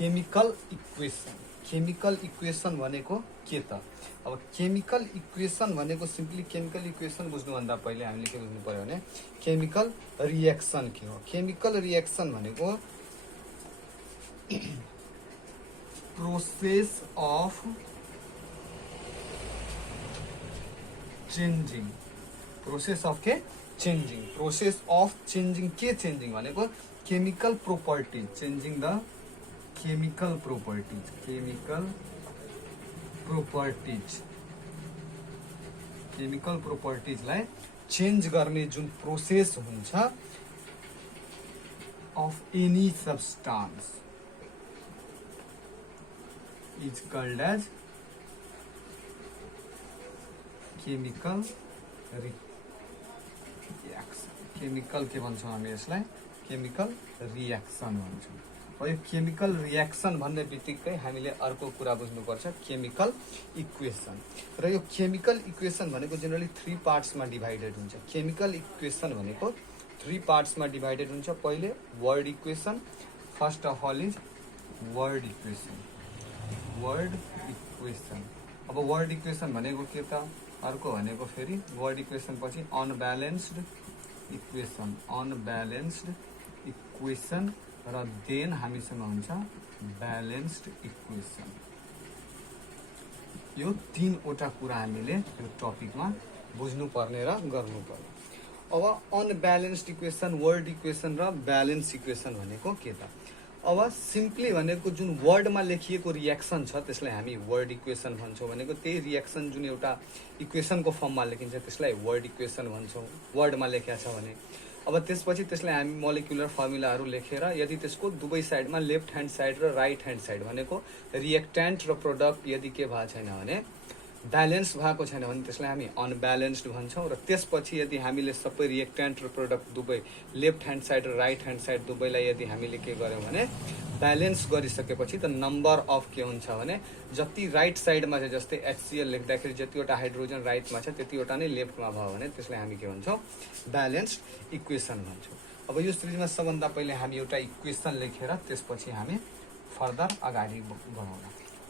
Chemical equation भनेको के त? अब केमिकल इक्वेसन भनेको सिम्पली केमिकल इक्वेसन बुझ्नुभन्दा पहिले हामीले के बुझ्नु पर्यो भने केमिकल रिएक्सन के हो? केमिकल रिएक्सन भनेको process of changing, process of के चेन्जिङ, प्रोसेस अफ चेन्जिङ के चेन्जिङ भनेको chemical properties, changing the chemical properties, chemical properties, chemical प्रोपर्टिजलाई चेन्ज गर्ने जुन प्रोसेस हुन्छ of any substance is called as chemical reaction. Chemical के भन्छौँ हामी यसलाई? केमिकल रिएक्सन भन्छौँ। अब यो केमिकल रिएक्सन भन्ने बित्तिकै हामीले अर्को कुरा बुझ्नुपर्छ, केमिकल इक्वेसन। र यो केमिकल इक्वेसन भनेको जेनरली 3 पार्ट्समा डिभाइडेड हुन्छ। केमिकल इक्वेसन भनेको 3 पार्ट्समा डिभाइडेड हुन्छ। पहिले word equation, first of all is word equation, word equation. अब वर्ड इक्वेसन भनेको के त? अर्को भनेको फेरि वर्ड इक्वेसन पछि अनब्यालेन्स्ड इक्वेसन, अनब्यालेन्स्ड इक्वेसन, र देन हामीसँग हुन्छ ब्यालेन्स्ड इक्वेसन। यो 3वटा कुरा हामीले यो टपिकमा बुझ्नुपर्ने र गर्नुपर्ने। अब अनब्यालेन्स्ड इक्वेसन, वर्ड इक्वेसन र ब्यालेन्स इक्वेसन भनेको के त? अब सिम्पली भनेको जुन वर्डमा लेखिएको रिएक्सन छ त्यसलाई हामी वर्ड इक्वेसन भन्छौँ। भनेको त्यही रिएक्सन जुन एउटा इक्वेसनको फर्ममा लेखिन्छ त्यसलाई वर्ड इक्वेसन भन्छौँ, वर्डमा लेखेको छ भने। अब त्यसपछि त्यसलाई हामी मोलिकुलर फर्मुलाहरू लेखेर यदि त्यसको दुवै साइडमा लेफ्ट ह्यान्ड साइड र राइट ह्यान्ड साइड भनेको रिएक्टेन्ट र प्रोडक्ट यदि के भएको छैन भने, ब्यालेन्स भएको छैन भने त्यसलाई हामी अनब्यालेन्स्ड भन्छौँ। र त्यसपछि यदि हामीले सबै रिएक्टेन्ट र प्रोडक्ट दुवै लेफ्ट ह्यान्ड साइड र राइट ह्यान्ड साइड दुवैलाई यदि हामीले के गर्यौँ भने ब्यालेन्स गरिसकेपछि त नम्बर अफ के हुन्छ भने जति राइट साइडमा छ, जस्तै HCl लेख्दाखेरि जतिवटा हाइड्रोजन राइटमा छ त्यतिवटा नै लेफ्टमा भयो भने त्यसलाई हामी के भन्छौँ? ब्यालेन्स्ड इक्वेसन भन्छौँ। अब यो सिरिजमा सबभन्दा पहिले हामी एउटा इक्वेसन लेखेर त्यसपछि हामी फर्दर अगाडि बढाउँला,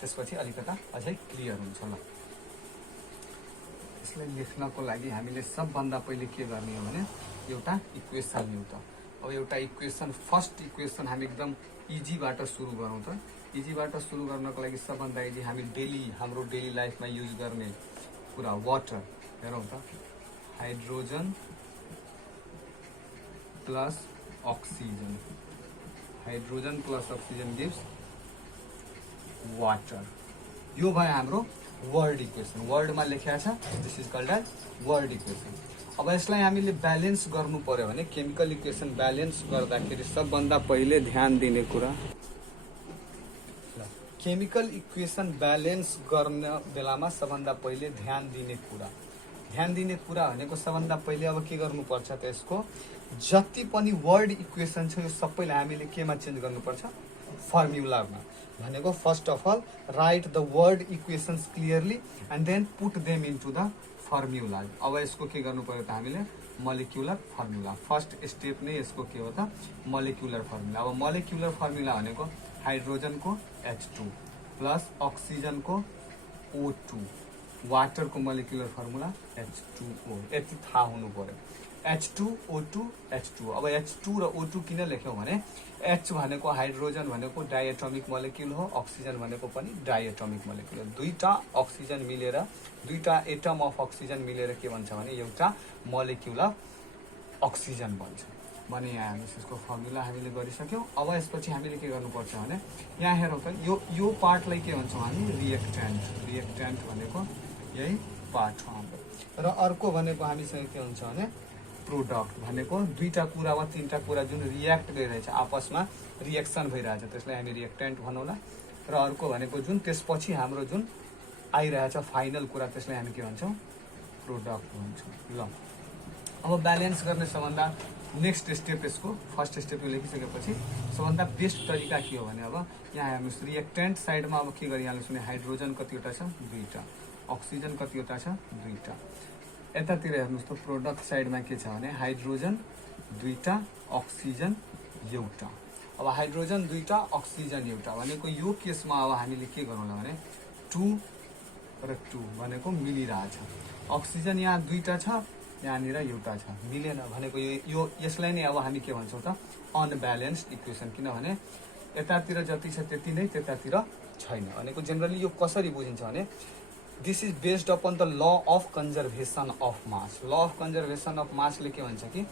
त्यसपछि अलिकता अझै क्लियर हुन्छ। ल, यसलाई लेख्नको लागि हामीले सबभन्दा पहिले के गर्ने हो भने एउटा इक्वेसन लिउँ त। अब एउटा इक्वेसन, फर्स्ट इक्वेसन हामी एकदम इजीबाट सुरु गरौँ त। इजीबाट सुरु गर्नको लागि सबभन्दा इजी हामी हाम्रो डेली लाइफमा युज गर्ने कुरा वाटर हेरौँ त। Hydrogen plus oxygen, hydrogen plus oxygen gives water. यो भयो हाम्रो वर्ड इक्वेसन, वर्डमा लेखेको छ, this is called as word equation. अब यसलाई हामीले ब्यालेन्स गर्नु पर्यो भने केमिकल इक्वेसन ब्यालेन्स गर्दाखेरि सबभन्दा पहिले ध्यान दिने कुरा, केमिकल इक्वेसन ब्यालेन्स गर्न बेलामा सबभन्दा पहिले ध्यान दिने कुरा भनेको सबभन्दा पहिले अब के गर्नुपर्छ त? यसको जति पनि वर्ड इक्वेसन छ यो सबैलाई हामीले केमा चेन्ज गर्नुपर्छ? फर्मुलामा। भनेको first of all write the word equations clearly and then put them into the formula. अब यसको के गर्नु पर्यो त? हामीले मोलिकुलर फर्मुला, फर्स्ट स्टेप नै यसको के हो त? Molecular formula. अब मोलिकुलर फर्मुला भनेको हाइड्रोजनको H2 प्लस अक्सिजनको O2, वाटरको मोलिकुलर फर्मुला H2O। यति थाहा हुनु पर्यो, H2O2 H2। अब H2 र O2 किन लेख्यौँ भने H भनेको हाइड्रोजन भनेको डाइएटोमिक मोलिक्युल हो, अक्सिजन भनेको पनि डाइएटोमिक मोलिक्युल हो। दुईटा अक्सिजन मिलेर, दुईटा एटम अफ अक्सिजन मिलेर के भन्छ भने एउटा मोलिक्युल अफ अक्सिजन बन्छ भने यहाँ हामी यसको फर्मुला हामीले गरिसक्यौँ। अब यसपछि हामीले के गर्नुपर्छ भने यहाँ हेरौँ त, यो पार्टलाई के भन्छौँ हामी? रिएक्टेन्ट। रिएक्टेन्ट भनेको यही पार्ट हो हाम्रो। र अर्को भनेको हामीसँग के हुन्छ भने प्रोडक्ट भनेको दुईटा कुरा वा तीनटा कुरा जुन रिएक्ट गरिरहेछ, आपसमा रिएक्सन भइरहेछ त्यसलाई हामी रिएक्टेन्ट भनौँला। र अर्को भनेको जुन त्यसपछि हाम्रो जुन आइरहेछ फाइनल कुरा त्यसलाई हामी के भन्छौँ? प्रोडक्ट भन्छौँ। ल, अब ब्यालेन्स गर्ने सबभन्दा नेक्स्ट स्टेप, यसको फर्स्ट स्टेप लेखिसकेपछि सबभन्दा बेस्ट तरिका के हो भने अब यहाँ हेर्नुहोस् रिएक्टेन्ट साइडमा अब के गरिहाल्नुहोस् भने हाइड्रोजन कतिवटा छ? 2टा, अक्सिजन कतिवटा छ? 2टा। यतातिर हेर्नुहोस् त प्रोडक्ट साइडमा के छ भने हाइड्रोजन 2टा, अक्सिजन 1टा। अब हाइड्रोजन दुईटा अक्सिजन एउटा भनेको यो केसमा अब हामीले के गरौँला भने 2 र 2 भनेको मिलिरहेछ। अक्सिजन यहाँ दुईटा छ, यहाँनिर एउटा छ, मिलेन भनेको यो यसलाई नै अब हामी के भन्छौँ त अनब्यालेन्स्ड इक्वेसन, किनभने यतातिर जति छ त्यति नै त्यतातिर छैन। भनेको जेनरली यो कसरी बुझिन्छ भने this is based upon the law of conservation of mass. Law of conservation of मासले के भन्छ कि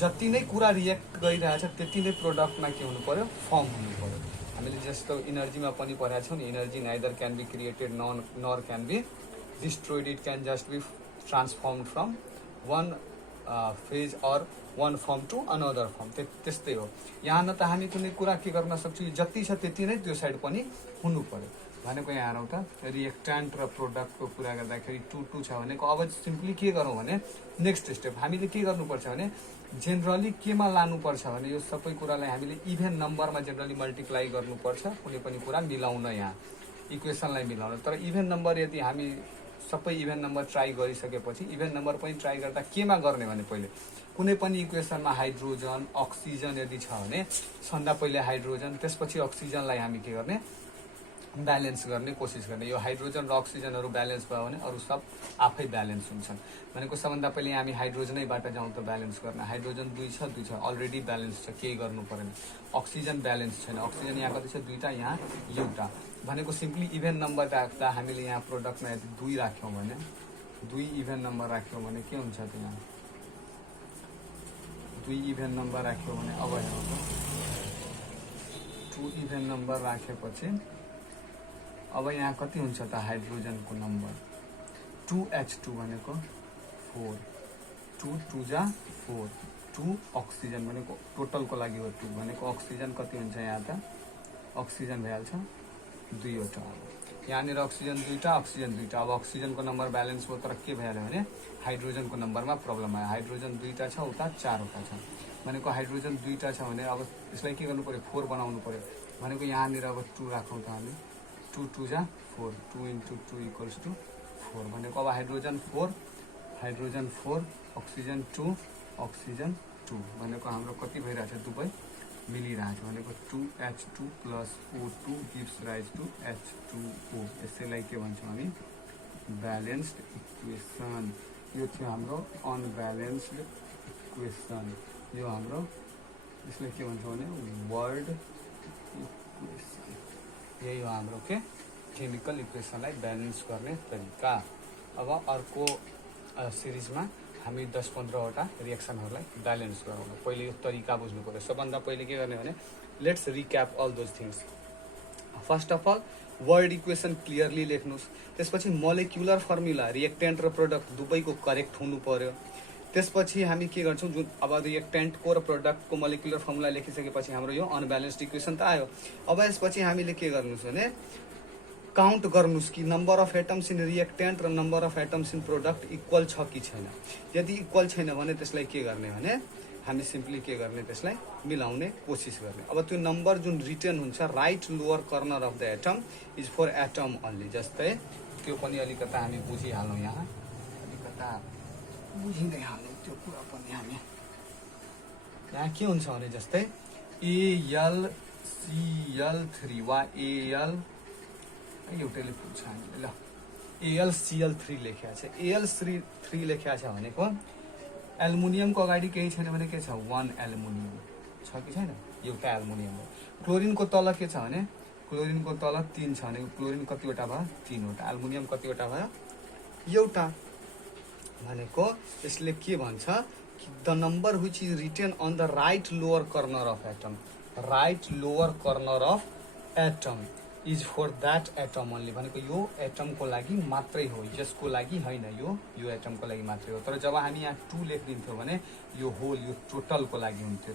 जति नै कुरा रिएक्ट गरिरहेछ त्यति नै प्रोडक्टमा के हुनु पर्यो, फर्म हुनु पर्यो। हामीले जस्तो इनर्जीमा पनि पढाएको छौँ नि, energy neither can be created nor can be destroyed, it can just be transform from one phase or one form to another form। त्यस्तै हो यहाँ न त हामी कुनै कुरा के गर्न सक्छौँ, जति छ त्यति नै त्यो साइड पनि हुनु पर्यो भनेको। यहाँ एउटा रिएक्टेन्ट र प्रोडक्टको कुरा गर्दाखेरि 2 छ भनेको अब सिम्पली के गरौँ भने नेक्स्ट स्टेप हामीले के गर्नुपर्छ भने जेनरली केमा लानुपर्छ भने यो सबै कुरालाई हामीले इभेन नम्बरमा जेनरली मल्टिप्लाई गर्नुपर्छ कुनै पनि कुरा मिलाउन, यहाँ इक्वेसनलाई मिलाउन। तर इभेन नम्बर यदि हामी सबै इभेन नम्बर ट्राई गरिसकेपछि इभेन नम्बर पनि ट्राई गर्दा केमा गर्ने भने पहिले कुनै पनि इक्वेसनमा हाइड्रोजन अक्सिजन यदि छ भने भन्दा पहिले हाइड्रोजन त्यसपछि अक्सिजनलाई हामी के गर्ने, ब्यालेन्स गर्ने कोसिस गर्ने। यो हाइड्रोजन र अक्सिजनहरू ब्यालेन्स भयो भने अरू सब आफै ब्यालेन्स हुन्छन् भनेको। सबभन्दा पहिले हामी हाइड्रोजनैबाट जाउँ त ब्यालेन्स गर्न। हाइड्रोजन 2 छ अलरेडी ब्यालेन्स छ, केही गर्नु परेन। अक्सिजन ब्यालेन्स छैन, अक्सिजन यहाँ कति छ, 2टा, यहाँ एउटा भनेको सिम्पली इभेन नम्बर राख्दा हामीले यहाँ प्रोडक्टमा यदि 2 राख्यौँ भने 2 इभेन नम्बर राख्यौँ भने के हुन्छ त यहाँ 2 इभेन नम्बर राख्यौँ भने अब यहाँ 2 इभेन नम्बर राखेपछि अब यहाँ कति हुन्छ त हाइड्रोजनको नम्बर 2H2 भनेको 4, 2 2 जा 4, 2 अक्सिजन भनेको टोटलको लागि हो 2 भनेको अक्सिजन कति हुन्छ यहाँ त अक्सिजन भइहाल्छ 2वटा। यहाँनिर अक्सिजन 2टा अक्सिजन 2टा। अब अक्सिजनको नम्बर ब्यालेन्स भयो तर के भइहाल्यो भने हाइड्रोजनको नम्बरमा प्रब्लम आयो। हाइड्रोजन 2टा छ उता 4वटा छ भनेको हाइड्रोजन 2टा छ भने अब यसलाई के गर्नु पर्यो 4 बनाउनु पर्यो भनेको यहाँनिर अब 2 राखौँ त हामी 2 2 जा 4, 2 × 2 = 4 भनेको अब हाइड्रोजन 4 अक्सिजन 2 अक्सिजन 2 भनेको हाम्रो कति भइरहेछ दुवै मिलिरहेछ भनेको 2H2 + O2 gives rise to H2O। यसैलाई के भन्छौँ हामी ब्यालेन्स्ड इक्वेसन। यो थियो हाम्रो अनब्यालेन्स्ड इक्वेसन। यो हाम्रो यसलाई के भन्छौँ भने वर्ड इक्वेसन। यही हो हाम्रो के केमिकल इक्वेसनलाई ब्यालेन्स गर्ने तरिका। अब अर्को सिरिजमा हामी 10-15वटा रिएक्सनहरूलाई ब्यालेन्स गरौँ। पहिले यो तरिका बुझ्नु पर्यो। सबभन्दा पहिले के गर्ने भने let's recap all those things. First of all word equation clearly लेख्नुहोस्। त्यसपछि मोलिकुलर फर्मुला रिएक्टेन्ट र प्रोडक्ट दुवैको करेक्ट हुनु पर्यो। त्यसपछि हामी के गर्छौँ जुन अब रिएक्टेन्टको र प्रोडक्टको मोलिकुलर फर्मुला लेखिसकेपछि हाम्रो यो अनब्यालेन्स्ड इक्वेसन त आयो। अब यसपछि हामीले के गर्नुहोस् भने काउन्ट गर्नुहोस् कि number of atoms in reactant र number of atoms in product equal छ कि छैन। यदि इक्वल छैन भने त्यसलाई के गर्ने भने हामी सिम्पली के गर्ने त्यसलाई मिलाउने कोसिस गर्ने। अब त्यो नम्बर जुन रिटर्न हुन्छ right lower corner of the atom is for atom only. जस्तै त्यो पनि अलिकता हामी बुझिहालौँ, यहाँ अलिकता बुझिँदै हालौँ त्यो कुरा पनि हामी। यहाँ के हुन्छ भने जस्तै AlCl3 वा AL एउटैले पुग्छ हामीले ल AlCl3 लेखेको छ। AlCl3 लेखेको छ भनेको एल्युमिनियमको अगाडि केही छैन भने के छ 1 एल्युमिनियम छ कि छैन, एउटा एल्युमिनियम हो। क्लोरिनको तल के छ भने क्लोरिनको तल 3 छ भने क्लोरिन कतिवटा भयो 3वटा, एल्युमिनियम कतिवटा भयो एउटा। भनेको यसले के भन्छ कि the number which is written on the right lower corner of atom, right lower corner of atom is for that atom only. भनेको यो एटमको लागि मात्रै हो, यसको लागि होइन, यो एटमको लागि मात्रै हो। तर जब हामी यहाँ 2 लेखिदिन्थ्यौँ भने यो होल यो टोटलको लागि हुन्थ्यो।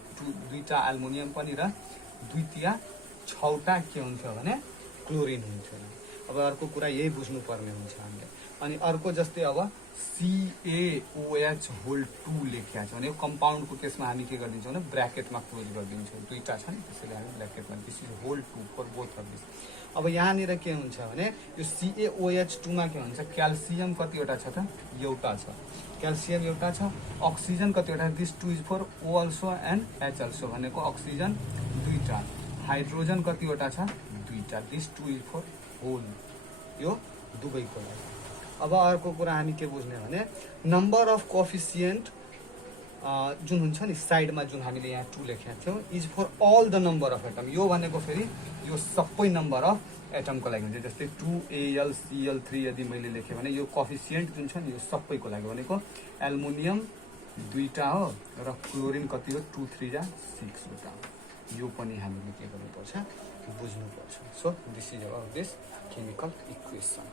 2टा एल्युमिनियम पनि र 2/6 के हुन्थ्यो भने क्लोरिन हुन्थ्यो। अब अर्को कुरा यही बुझ्नुपर्ने हुन्छ हामीले। अनि अर्को जस्तै अब CaOH होल 2 लेखिया छ भने कम्पाउन्डको केसमा हामी के गरिदिन्छौँ भने ब्र्याकेटमा क्लोज गरिदिन्छौँ, दुईटा छ नि त्यसैले हामी ब्र्याकेटमा, this is whole 2 for both of this. अब यहाँनिर के हुन्छ भने यो CaOH2 मा के हुन्छ, क्याल्सियम कतिवटा छ त, एउटा छ, क्याल्सियम एउटा छ, अक्सिजन कतिवटा, this 2 is for O also and H also भनेको अक्सिजन दुईटा, हाइड्रोजन कतिवटा छ, दुईटा, दिस 2 इज फर होल, यो दुवैको लागि। अब अर्को कुरा हामी के बुझ्ने भने नम्बर अफ कोफिसिएन्ट जुन हुन्छ नि साइडमा जुन हामीले यहाँ 2 लेखेका थियौँ, is for all the number of atom, यो भनेको फेरि यो सबै नम्बर अफ एटमको लागि हुन्छ। जस्तै 2AlCl3 यदि मैले लेखेँ भने यो कोफिसिएन्ट जुन छ नि यो सबैको लागि भनेको एल्युमिनियम दुईटा हो र क्लोरिन कति हो, 2 3 जा 6 वटा हो, यो पनि हामीले के गर्नुपर्छ, बुझ्नुपर्छ। So this is about this chemical equation.